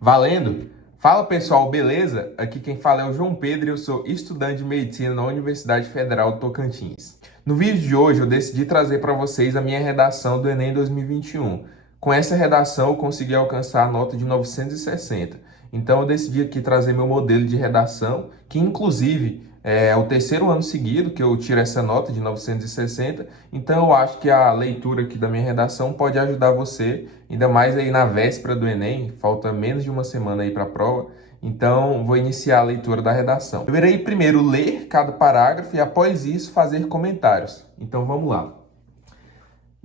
Valendo? Fala pessoal, beleza? Aqui quem fala é o João Pedro e eu sou estudante de medicina na Universidade Federal do Tocantins. No vídeo de hoje eu decidi trazer para vocês a minha redação do Enem 2021. Com essa redação eu consegui alcançar a nota de 960. Então eu decidi aqui trazer meu modelo de redação, que inclusive é o terceiro ano seguido que eu tiro essa nota de 960. Então eu acho que a leitura aqui da minha redação pode ajudar você, ainda mais aí na véspera do Enem, falta menos de uma semana aí para a prova. Então vou iniciar a leitura da redação. Eu irei primeiro ler cada parágrafo e após isso fazer comentários. Então vamos lá.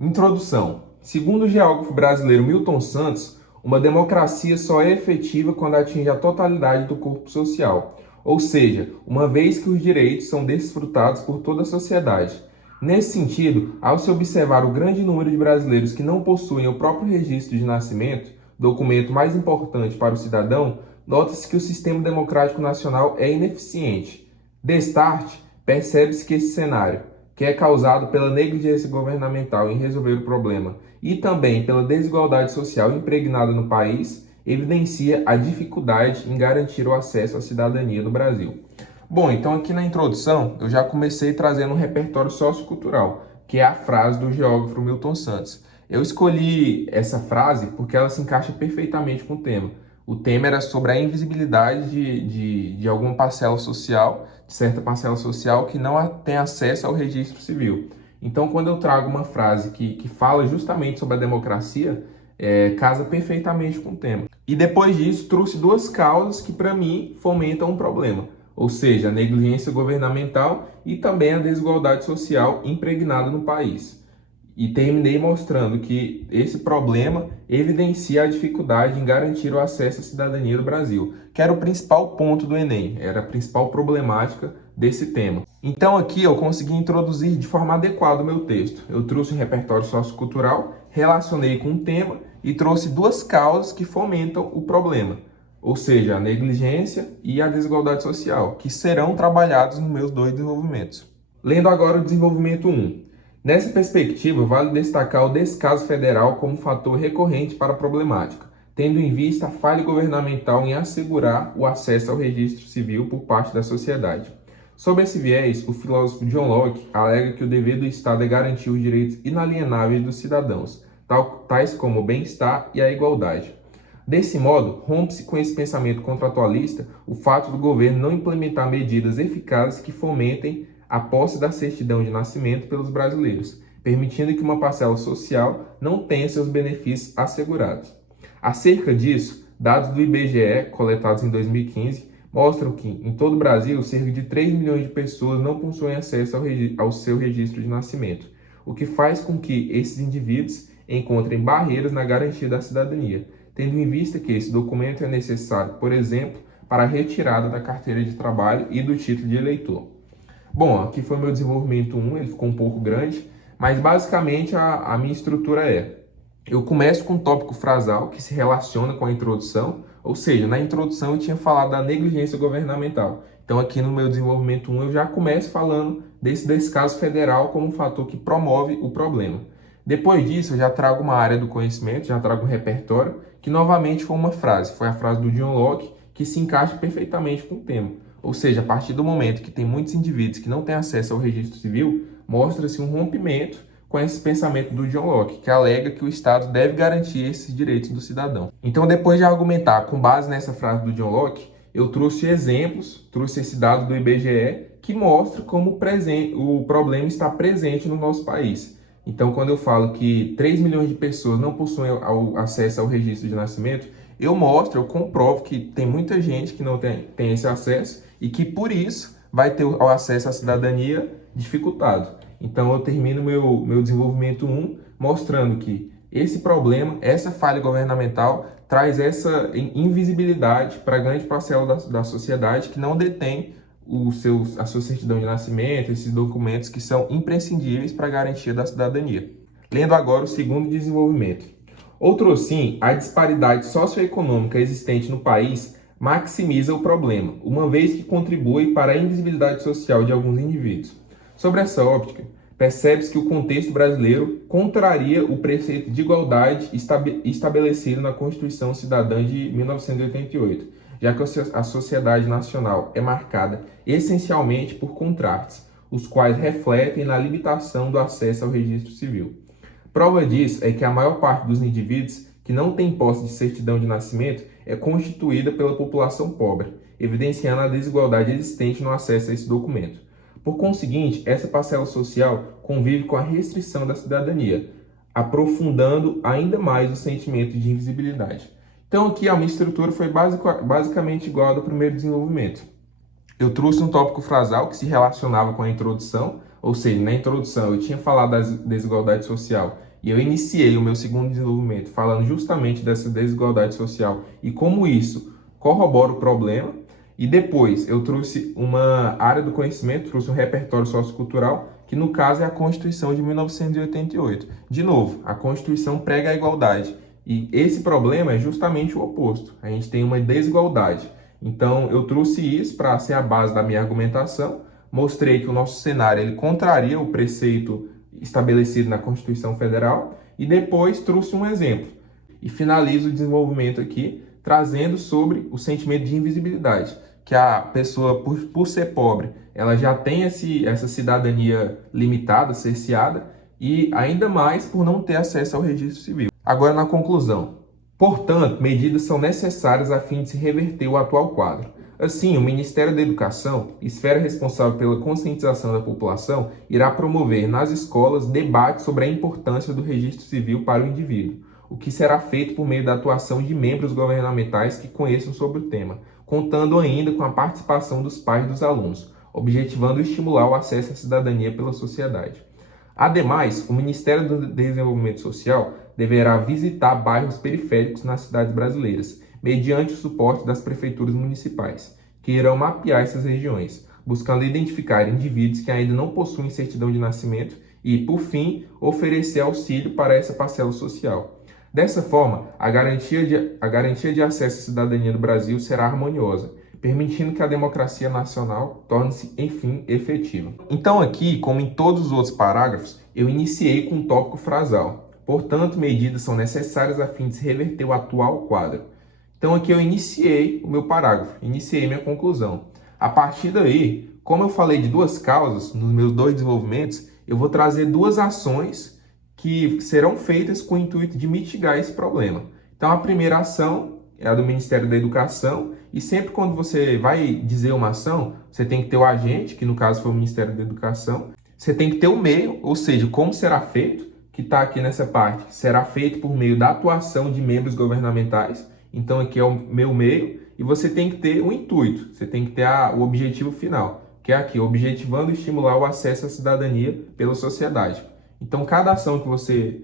Introdução. Segundo o geógrafo brasileiro Milton Santos, uma democracia só é efetiva quando atinge a totalidade do corpo social, ou seja, uma vez que os direitos são desfrutados por toda a sociedade. Nesse sentido, ao se observar o grande número de brasileiros que não possuem o próprio registro de nascimento, documento mais importante para o cidadão, nota-se que o sistema democrático nacional é ineficiente. Destarte, percebe-se que esse cenário, que é causado pela negligência governamental em resolver o problema e também pela desigualdade social impregnada no país, evidencia a dificuldade em garantir o acesso à cidadania no Brasil. Bom, então aqui na introdução eu já comecei trazendo um repertório sociocultural, que é a frase do geógrafo Milton Santos. Eu escolhi essa frase porque ela se encaixa perfeitamente com o tema. O tema era sobre a invisibilidade de alguma parcela social, de certa parcela social que não tem acesso ao registro civil. Então, quando eu trago uma frase que fala justamente sobre a democracia, casa perfeitamente com o tema. E depois disso, trouxe duas causas que, para mim, fomentam um problema. Ou seja, a negligência governamental e também a desigualdade social impregnada no país. E terminei mostrando que esse problema evidencia a dificuldade em garantir o acesso à cidadania do Brasil, que era o principal ponto do Enem, era a principal problemática desse tema. Então aqui eu consegui introduzir de forma adequada o meu texto. Eu trouxe um repertório sociocultural, relacionei com o tema e trouxe duas causas que fomentam o problema, ou seja, a negligência e a desigualdade social, que serão trabalhados nos meus dois desenvolvimentos. Lendo agora o desenvolvimento 1. Nessa perspectiva, vale destacar o descaso federal como fator recorrente para a problemática, tendo em vista a falha governamental em assegurar o acesso ao registro civil por parte da sociedade. Sob esse viés, o filósofo John Locke alega que o dever do Estado é garantir os direitos inalienáveis dos cidadãos, tais como o bem-estar e a igualdade. Desse modo, rompe-se com esse pensamento contratualista o fato do governo não implementar medidas eficazes que fomentem a posse da certidão de nascimento pelos brasileiros, permitindo que uma parcela social não tenha seus benefícios assegurados. Acerca disso, dados do IBGE, coletados em 2015, mostram que, em todo o Brasil, cerca de 3 milhões de pessoas não possuem acesso ao seu registro de nascimento, o que faz com que esses indivíduos encontrem barreiras na garantia da cidadania, tendo em vista que esse documento é necessário, por exemplo, para a retirada da carteira de trabalho e do título de eleitor. Bom, aqui foi meu desenvolvimento 1, ele ficou um pouco grande, mas basicamente a minha estrutura eu começo com um tópico frasal que se relaciona com a introdução, ou seja, na introdução eu tinha falado da negligência governamental. Então aqui no meu desenvolvimento 1 eu já começo falando desse descaso federal como um fator que promove o problema. Depois disso eu já trago uma área do conhecimento, já trago um repertório, que novamente foi uma frase, foi a frase do John Locke, que se encaixa perfeitamente com o tema. Ou seja, a partir do momento que tem muitos indivíduos que não têm acesso ao registro civil, mostra-se um rompimento com esse pensamento do John Locke, que alega que o Estado deve garantir esses direitos do cidadão. Então, depois de argumentar com base nessa frase do John Locke, eu trouxe exemplos, trouxe esse dado do IBGE, que mostra como o problema está presente no nosso país. Então, quando eu falo que 3 milhões de pessoas não possuem acesso ao registro de nascimento, eu comprovo que tem muita gente que não tem esse acesso e que, por isso, vai ter o acesso à cidadania dificultado. Então, eu termino meu desenvolvimento 1 mostrando que esse problema, essa falha governamental, traz essa invisibilidade para grande parcela da sociedade que não detém a sua certidão de nascimento, esses documentos que são imprescindíveis para a garantia da cidadania. Lendo agora o segundo desenvolvimento. Outro sim, a disparidade socioeconômica existente no país maximiza o problema, uma vez que contribui para a invisibilidade social de alguns indivíduos. Sobre essa óptica, percebe-se que o contexto brasileiro contraria o preceito de igualdade estabelecido na Constituição Cidadã de 1988, já que a sociedade nacional é marcada essencialmente por contrastes, os quais refletem na limitação do acesso ao registro civil. Prova disso é que a maior parte dos indivíduos que não tem posse de certidão de nascimento é constituída pela população pobre, evidenciando a desigualdade existente no acesso a esse documento. Por conseguinte, essa parcela social convive com a restrição da cidadania, aprofundando ainda mais o sentimento de invisibilidade. Então aqui a minha estrutura foi basicamente igual ao do primeiro desenvolvimento. Eu trouxe um tópico frasal que se relacionava com a introdução, ou seja, na introdução eu tinha falado da desigualdade social e eu iniciei o meu segundo desenvolvimento falando justamente dessa desigualdade social e como isso corrobora o problema. E depois eu trouxe uma área do conhecimento, trouxe um repertório sociocultural, que no caso é a Constituição de 1988. De novo, a Constituição prega a igualdade. E esse problema é justamente o oposto. A gente tem uma desigualdade. Então eu trouxe isso para ser a base da minha argumentação. Mostrei que o nosso cenário ele contraria o preceito estabelecido na Constituição Federal. E depois trouxe um exemplo. E finalizo o desenvolvimento aqui trazendo sobre o sentimento de invisibilidade, que a pessoa, por ser pobre, ela já tem essa cidadania limitada, cerceada, e ainda mais por não ter acesso ao registro civil. Agora, na conclusão. Portanto, medidas são necessárias a fim de se reverter o atual quadro. Assim, o Ministério da Educação, esfera responsável pela conscientização da população, irá promover nas escolas debates sobre a importância do registro civil para o indivíduo, o que será feito por meio da atuação de membros governamentais que conheçam sobre o tema, contando ainda com a participação dos pais dos alunos, objetivando estimular o acesso à cidadania pela sociedade. Ademais, o Ministério do Desenvolvimento Social deverá visitar bairros periféricos nas cidades brasileiras, mediante o suporte das prefeituras municipais, que irão mapear essas regiões, buscando identificar indivíduos que ainda não possuem certidão de nascimento e, por fim, oferecer auxílio para essa parcela social. Dessa forma, a garantia de acesso à cidadania do Brasil será harmoniosa, permitindo que a democracia nacional torne-se, enfim, efetiva. Então aqui, como em todos os outros parágrafos, eu iniciei com um tópico frasal. Portanto, medidas são necessárias a fim de se reverter o atual quadro. Então aqui eu iniciei o meu parágrafo, iniciei minha conclusão. A partir daí, como eu falei de duas causas nos meus dois desenvolvimentos, eu vou trazer duas ações que serão feitas com o intuito de mitigar esse problema. Então, a primeira ação é a do Ministério da Educação, e sempre quando você vai dizer uma ação, você tem que ter o agente, que no caso foi o Ministério da Educação, você tem que ter o meio, ou seja, como será feito, que está aqui nessa parte, será feito por meio da atuação de membros governamentais, então aqui é o meu meio, e você tem que ter o intuito, você tem que ter o objetivo final, que é aqui, objetivando estimular o acesso à cidadania pela sociedade. Então, cada ação que você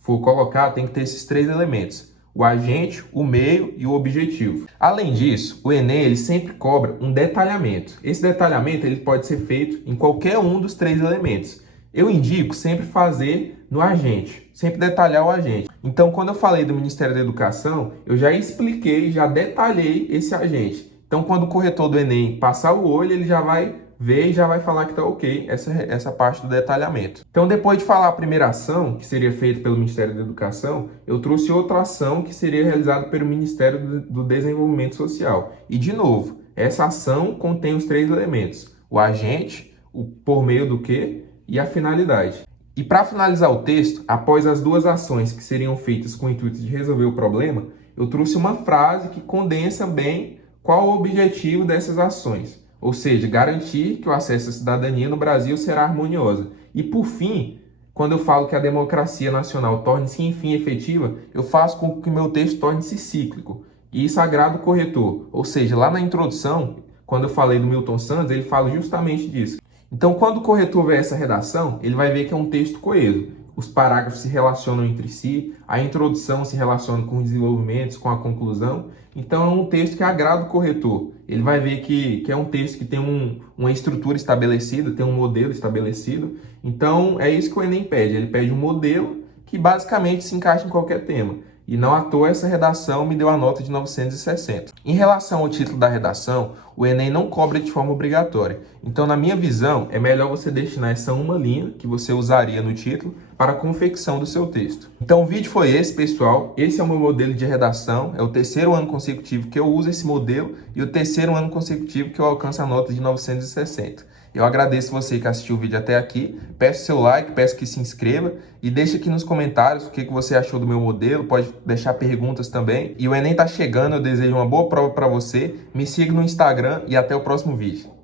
for colocar tem que ter esses três elementos: o agente, o meio e o objetivo. Além disso, o Enem ele sempre cobra um detalhamento. Esse detalhamento ele pode ser feito em qualquer um dos três elementos. Eu indico sempre fazer no agente, sempre detalhar o agente. Então, quando eu falei do Ministério da Educação, eu já expliquei, já detalhei esse agente. Então, quando o corretor do Enem passar o olho, ele já vai ver e já vai falar que está ok essa parte do detalhamento. Então, depois de falar a primeira ação, que seria feita pelo Ministério da Educação, eu trouxe outra ação que seria realizada pelo Ministério do Desenvolvimento Social. E, de novo, essa ação contém os três elementos: o agente, o por meio do que e a finalidade. E para finalizar o texto, após as duas ações que seriam feitas com o intuito de resolver o problema, eu trouxe uma frase que condensa bem qual o objetivo dessas ações. Ou seja, garantir que o acesso à cidadania no Brasil será harmoniosa. E, por fim, quando eu falo que a democracia nacional torne-se, enfim, efetiva, eu faço com que o meu texto torne-se cíclico. E isso agrada o corretor. Ou seja, lá na introdução, quando eu falei do Milton Santos, ele fala justamente disso. Então, quando o corretor ver essa redação, ele vai ver que é um texto coeso. Os parágrafos se relacionam entre si, a introdução se relaciona com os desenvolvimentos, com a conclusão. Então, é um texto que agrada o corretor. Ele vai ver que é um texto que tem uma estrutura estabelecida, tem um modelo estabelecido. Então, é isso que o Enem pede. Ele pede um modelo que basicamente se encaixa em qualquer tema. E não à toa essa redação me deu a nota de 960. Em relação ao título da redação, o Enem não cobra de forma obrigatória. Então, na minha visão, é melhor você destinar essa uma linha que você usaria no título para a confecção do seu texto. Então, o vídeo foi esse, pessoal. Esse é o meu modelo de redação. É o terceiro ano consecutivo que eu uso esse modelo e o terceiro ano consecutivo que eu alcanço a nota de 960. Eu agradeço você que assistiu o vídeo até aqui, peço seu like, peço que se inscreva e deixe aqui nos comentários o que você achou do meu modelo, pode deixar perguntas também. E o Enem tá chegando, eu desejo uma boa prova para você, me siga no Instagram e até o próximo vídeo.